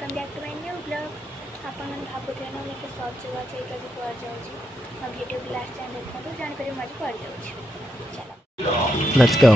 Welcome back to my new blog. आपण भावुथे ना मैं सज वाच कभी कुआ जाऊँ वीडियो भी लास्ट टाइम देखते जापर मुझे कुआ जाऊँ। चलो Let's go.